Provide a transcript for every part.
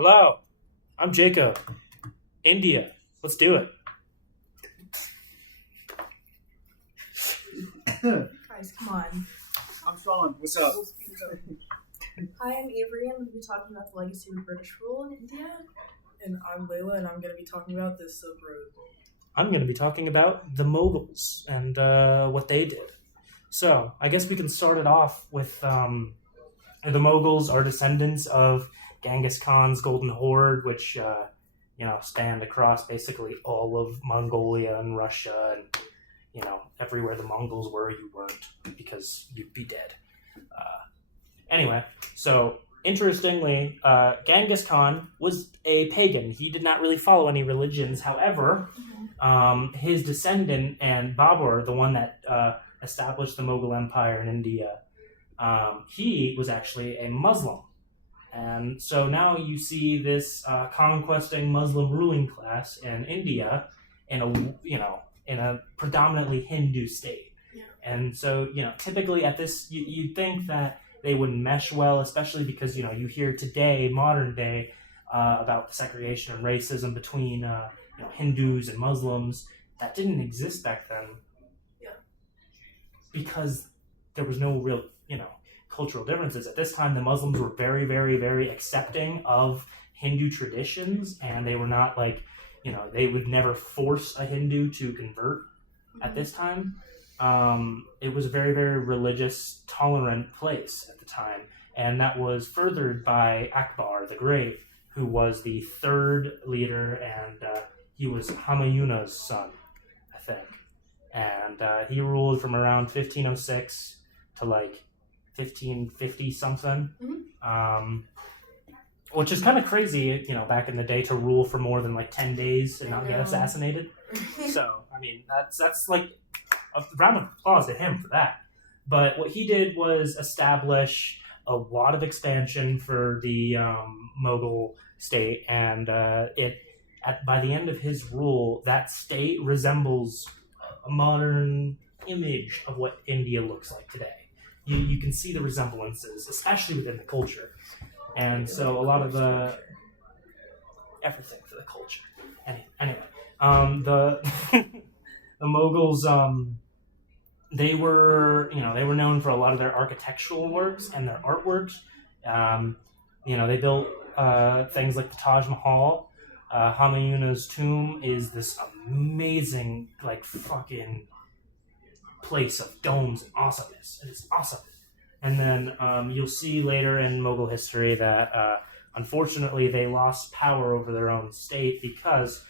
Hello, I'm Jacob. India. Let's do it. Guys, come on. I'm Sean. What's up? Hi, I'm Avery, and we'll be talking about the legacy of British rule in India. And I'm Layla, and I'm going to be talking about the Silk Road. I'm going to be talking about the Mughals and what they did. So, I guess we can start it off with the Mughals are descendants of Genghis Khan's Golden Horde, which spanned across basically all of Mongolia and Russia, and everywhere the Mongols were, you weren't because you'd be dead. Anyway, so interestingly, Genghis Khan was a pagan. He did not really follow any religions. However, his descendant and Babur, the one that established the Mughal Empire in India, he was actually a Muslim. And so now you see this conquesting Muslim ruling class in India in a predominantly Hindu state. Yeah. And so, typically at this, you'd think that they wouldn't mesh well, especially because, you hear today, modern day, about the segregation and racism between, Hindus and Muslims. That didn't exist back then. Yeah. Because there was no real, cultural differences. At this time, the Muslims were very, very, very accepting of Hindu traditions, and they were not they would never force a Hindu to convert at this time. It was a very, very religious, tolerant place at the time, and that was furthered by Akbar the Great, who was the third leader, and he was Humayun's son, I think. And he ruled from around 1506 to 1550 something. Which is kind of crazy, back in the day to rule for more than 10 days and not get assassinated. So, I mean, that's like a round of applause to him for that. But what he did was establish a lot of expansion for the Mughal state, and by the end of his rule, that state resembles a modern image of what India looks like today. You can see the resemblances, especially within the culture. And so a lot of everything for the culture. Anyway, the the Mughals, they were known for a lot of their architectural works and their artworks. They built things like the Taj Mahal. Humayun's tomb is this amazing, fucking place of domes and awesomeness. It is awesome. And then you'll see later in Mughal history that unfortunately they lost power over their own state because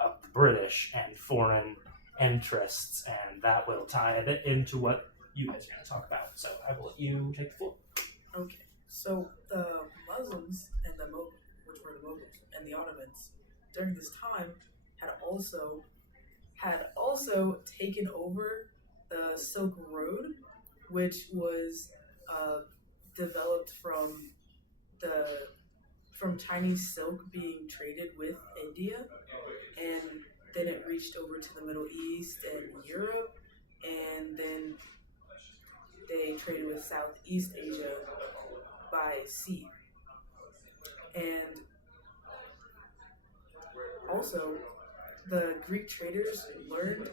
of the British and foreign interests, and that will tie a bit into what you guys are going to talk about. So I will let you take the floor. Okay, so the Muslims and the Mughals, which were the Mughals and the Ottomans, during this time had also taken over the Silk Road, which was developed from Chinese silk being traded with India, and then it reached over to the Middle East and Europe, and then they traded with Southeast Asia by sea. And also, the Greek traders had learned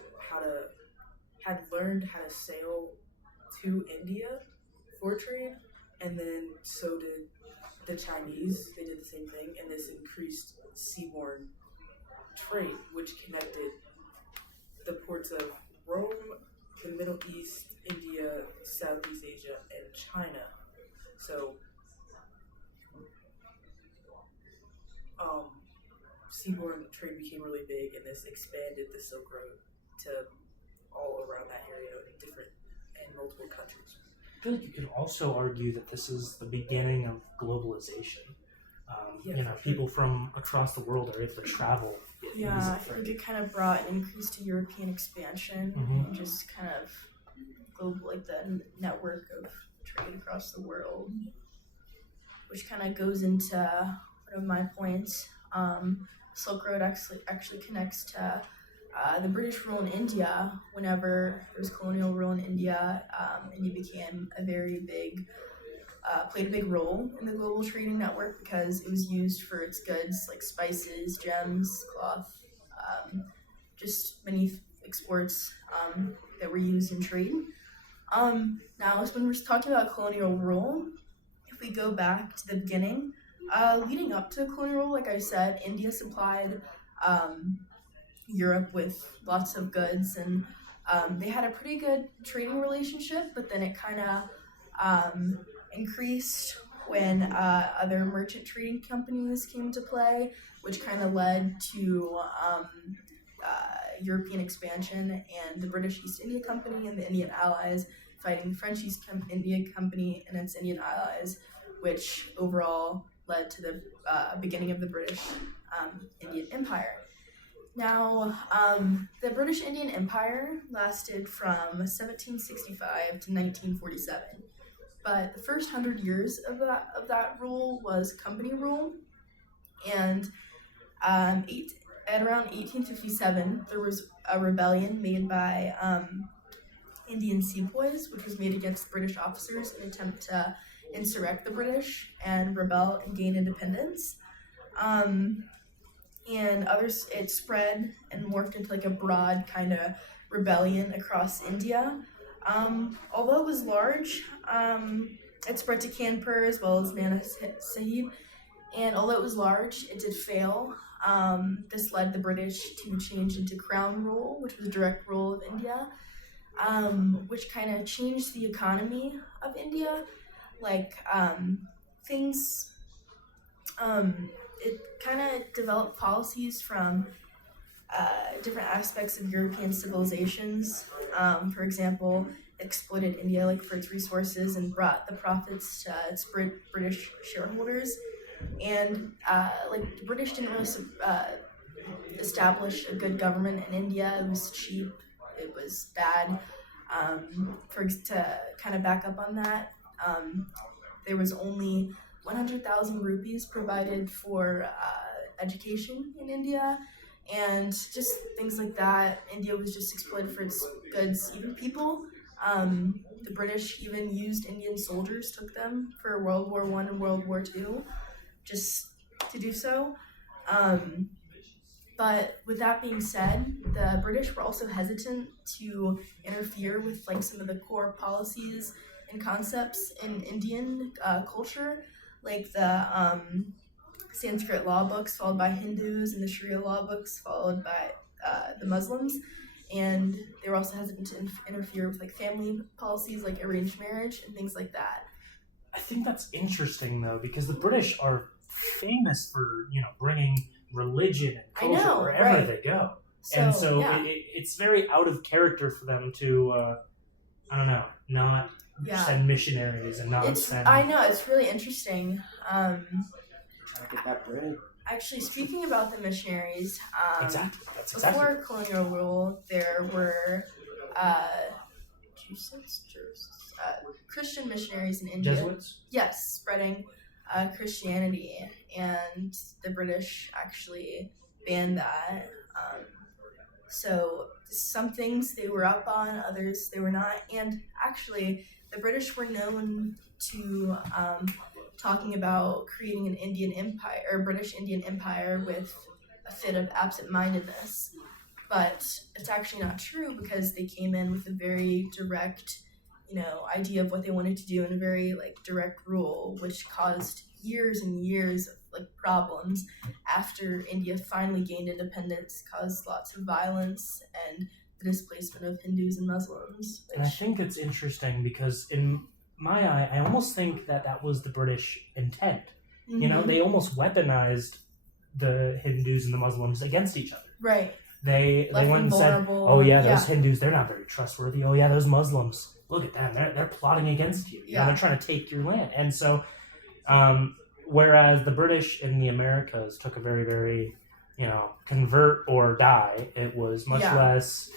how to sail to India for trade, and then so did the Chinese. They did the same thing, and this increased seaborne trade, which connected the ports of Rome, the Middle East, India, Southeast Asia, and China. So, seaborne trade became really big, and this expanded the Silk Road to all around that area in different and multiple countries. I feel like you could also argue that this is the beginning of globalization. People from across the world are able to travel. I think it kind of brought an increase to European expansion and just kind of global, the network of trade across the world, which kind of goes into one of my points. Silk Road actually connects to the British rule in India. Whenever there was colonial rule in India, India became a very big played a big role in the global trading network because it was used for its goods like spices, gems, cloth, just many exports that were used in trade. Now, when we're talking about colonial rule, if we go back to the beginning, leading up to colonial rule, like I said, India supplied Europe with lots of goods, and they had a pretty good trading relationship, but then it kind of increased when other merchant trading companies came into play, which kind of led to European expansion and the British East India Company and the Indian Allies fighting the French East India Company and its Indian allies, which overall led to the beginning of the British Indian Empire. Now, the British Indian Empire lasted from 1765 to 1947, but the first 100 years of that rule was company rule, and at around 1857, there was a rebellion made by Indian sepoys, which was made against British officers in an attempt to insurrect the British and rebel and gain independence. And others, it spread and morphed into like a broad kind of rebellion across India. Although it was large, it spread to Kanpur as well as Nana Sahib. And although it was large, it did fail. This led the British to change into crown rule, which was direct rule of India, which kind of changed the economy of India. Like things, it kind of developed policies from different aspects of European civilizations. For example, exploited India like for its resources and brought the profits to its British shareholders. And like the British didn't really establish a good government in India. It was cheap. It was bad. To kind of back up on that, there was only 100,000 rupees provided for education in India, and just things like that. India was just exploited for its goods, even people. The British even used Indian soldiers, took them for World War I and World War II, just to do so. But with that being said, the British were also hesitant to interfere with like some of the core policies and concepts in Indian culture, like the Sanskrit law books followed by Hindus and the Sharia law books followed by the Muslims. And they were also hesitant to interfere with like family policies like arranged marriage and things like that. I think that's interesting though, because the British are famous for bringing religion and culture wherever they go, and so it's very out of character for them to not send missionaries and not send. I know, it's really interesting. Trying to get that bread. Actually, speaking about the missionaries, Exactly. Before colonial rule, there were Christian missionaries in India. Jesuits? Yes, spreading Christianity, and the British actually banned that. So some things they were up on, others they were not. And actually, the British were known to talking about creating an Indian empire, or British Indian Empire, with a fit of absent-mindedness. But it's actually not true, because they came in with a very direct, idea of what they wanted to do, in a very direct rule, which caused years and years of problems. After India finally gained independence, caused lots of violence and the displacement of Hindus and Muslims. And I think it's interesting because in my eye, I almost think that was the British intent. Mm-hmm. They almost weaponized the Hindus and the Muslims against each other. Right. They went and said, "Oh yeah, those Hindus, they're not very trustworthy. Oh yeah, those Muslims, look at them, they're plotting against you. They're trying to take your land." And so, whereas the British in the Americas took a very, very, convert or die, it was much less.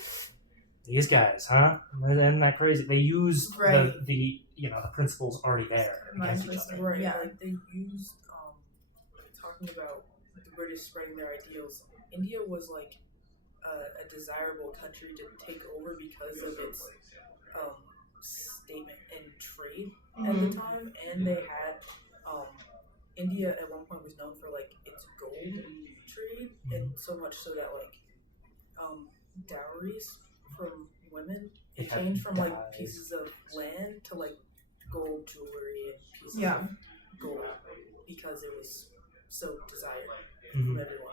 These guys, huh? Isn't that crazy? They used the principles already there against each other. Right. Yeah, they used talking about the British spreading their ideals. India was a desirable country to take over because of its statement in trade at the time, and they had India at one point was known for like its gold trade, and so much so that like dowries from women It had changed from like dyes. pieces of land to like gold jewelry and pieces Yeah. of gold because it was so desired Mhm. from everyone.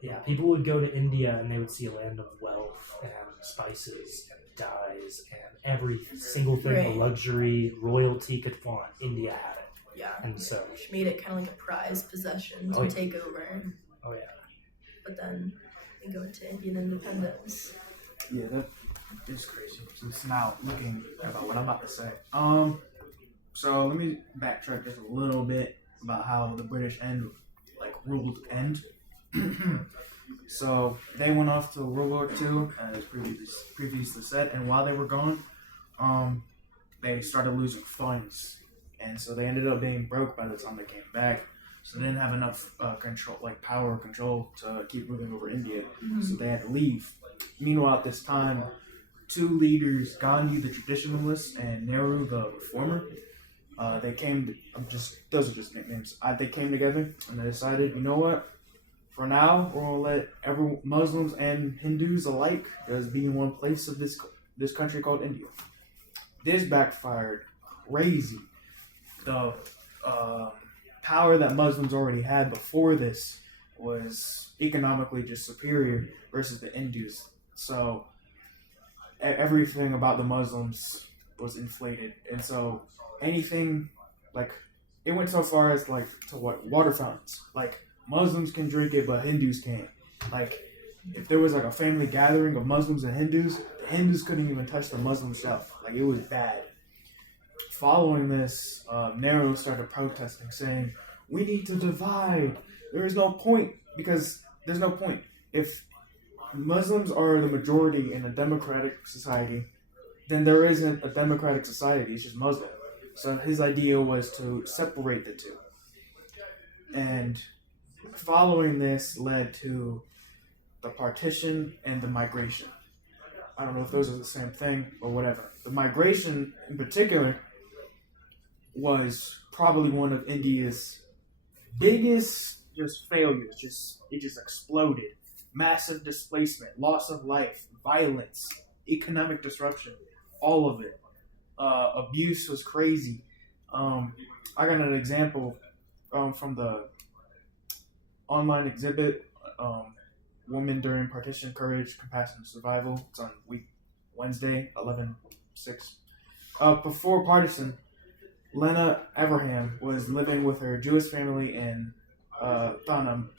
Yeah, people would go to India and they would see a land of wealth and spices and dyes and every single thing Right. a luxury royalty could want. India had it. Yeah. And so, Which made it kind of like a prized possession to Oh, yeah. take over. oh yeah. But then we go into Indian independence. Yeah, that is crazy. Since now looking about what I'm about to say. So let me backtrack just a little bit about how the British ruled end. So they went off to World War II, as previously said, and while they were gone, they started losing funds, and so they ended up being broke by the time they came back. So they didn't have enough power control to keep moving over India, so they had to leave. Meanwhile, at this time, two leaders, Gandhi the traditionalist and Nehru the reformer, those are just nicknames. They came together and they decided, you know what? For now, we're gonna let Muslims and Hindus alike just be in one place of this country called India. This backfired crazy. The power that Muslims already had before this was economically just superior versus the Hindus. So everything about the Muslims was inflated, and so anything it went so far as water fountains. Muslims can drink it, but Hindus can't. If there was a family gathering of Muslims and Hindus, the Hindus couldn't even touch the Muslim shelf. It was bad. Following this, Nehru started protesting, saying, "We need to divide. There is no point because there's no point if Muslims are the majority in a democratic society. Then there isn't a democratic society. It's just Muslim." So his idea was to separate the two, and following this led to the partition and the migration. I don't know if those are the same thing or whatever. The migration, in particular, was probably one of India's biggest failures. It just exploded. Massive displacement, loss of life, violence, economic disruption, all of it. Abuse was crazy. I got an example from the online exhibit, Women During Partition, Courage, Compassion, and Survival. It's on Wednesday, 11/6. Before partition, Lena Abraham was living with her Jewish family in Thanam.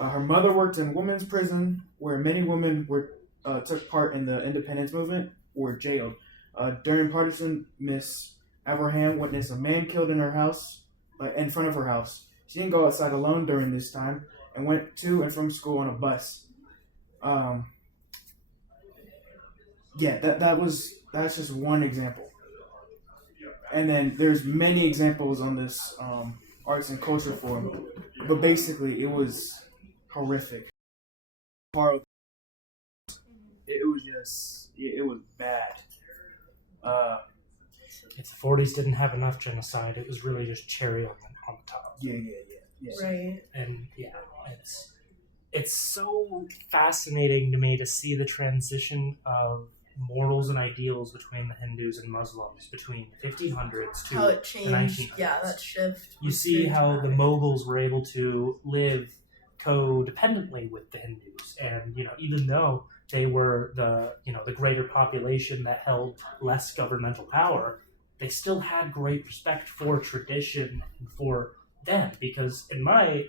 Her mother worked in women's prison, where many women took part in the independence movement or jailed. During partition, Miss Abraham witnessed a man killed in front of her house. She didn't go outside alone during this time and went to and from school on a bus. That's just one example. And then there's many examples on this arts and culture forum, but basically it was horrific. It was bad. If the 40s didn't have enough genocide, it was really just cherry on the top. Yeah. Right. And it's so fascinating to me to see the transition of morals and ideals between the Hindus and Muslims between the 1500s to How it the changed. 1900s. Yeah, that shift. You was see very how the dramatic. Mughals were able to live codependently with the Hindus, and even though they were the greater population that held less governmental power, they still had great respect for tradition and for them, because the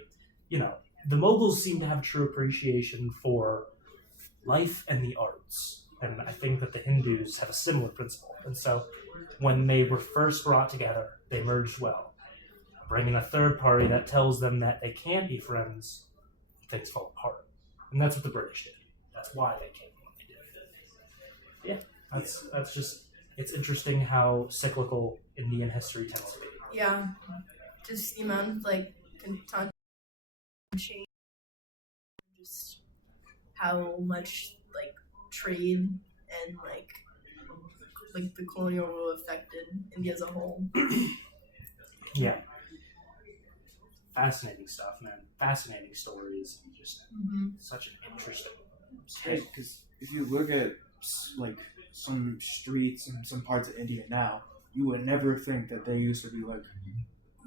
Mughals seem to have a true appreciation for life and the arts, and I think that the Hindus have a similar principle. And so when they were first brought together, they merged well. Bringing a third party that tells them that they can't be friends, things fall apart. And that's what the British did. That's why they came when they did. Yeah, that's just, it's interesting how cyclical Indian history tends to be. Yeah, just the amount of constant change, just how much trade and like the colonial rule affected India as a whole. Yeah. Fascinating stuff, man. Fascinating stories. And just such an interesting Hey, because if you look at like some streets in some parts of India now, you would never think that they used to be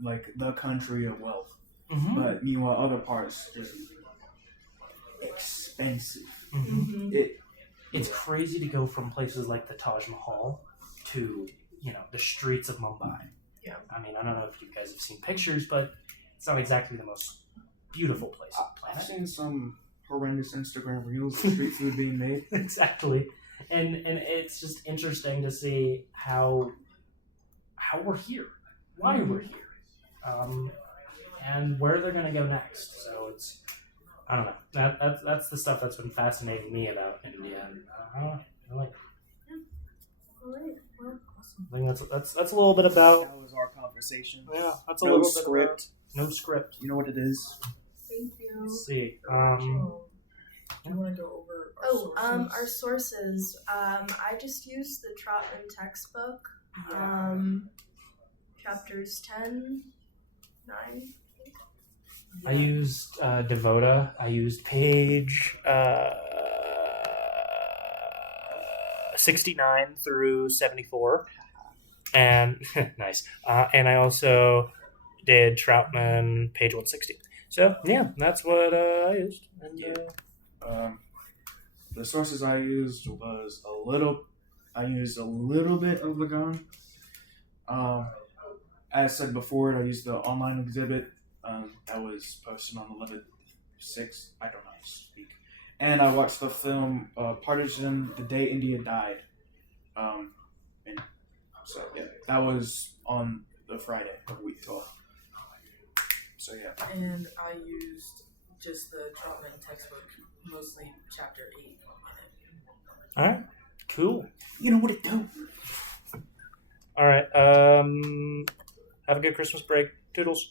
like the country of wealth. Mm-hmm. But meanwhile, other parts just expensive. Mm-hmm. It It's crazy to go from places like the Taj Mahal to, the streets of Mumbai. Yeah. I mean, I don't know if you guys have seen pictures, but it's not exactly the most beautiful place on the I've planet. seen some horrendous Instagram reels of street food being made. Exactly. And it's just interesting to see how we're here, why we're here, and where they're going to go next. So it's, I don't know. That's the stuff that's been fascinating me about India. And, I like. All right. Well, awesome. I think that's a little bit about. That was our conversation. Yeah, that's a No little script. bit about, no script. You know what it is? Thank you. Let's see. Do you want to go over our sources? Our sources. I just used the Trotman textbook. Yeah. Chapters 10, 9. I used Devota. I used page 69 through 74, and nice. And I also did Troutman page 160. So yeah, that's what I used. And, The sources I used was I used a little bit of Lagan. As said before, I used the online exhibit that was posted on 11/6. I don't know how to speak. And I watched the film Partisan: The Day India Died. And so yeah, that was on the Friday of week 12. So yeah. And I used just the Trotman textbook, mostly chapter 8. all right, cool. You know what it do? All right. Have a good Christmas break. Toodles.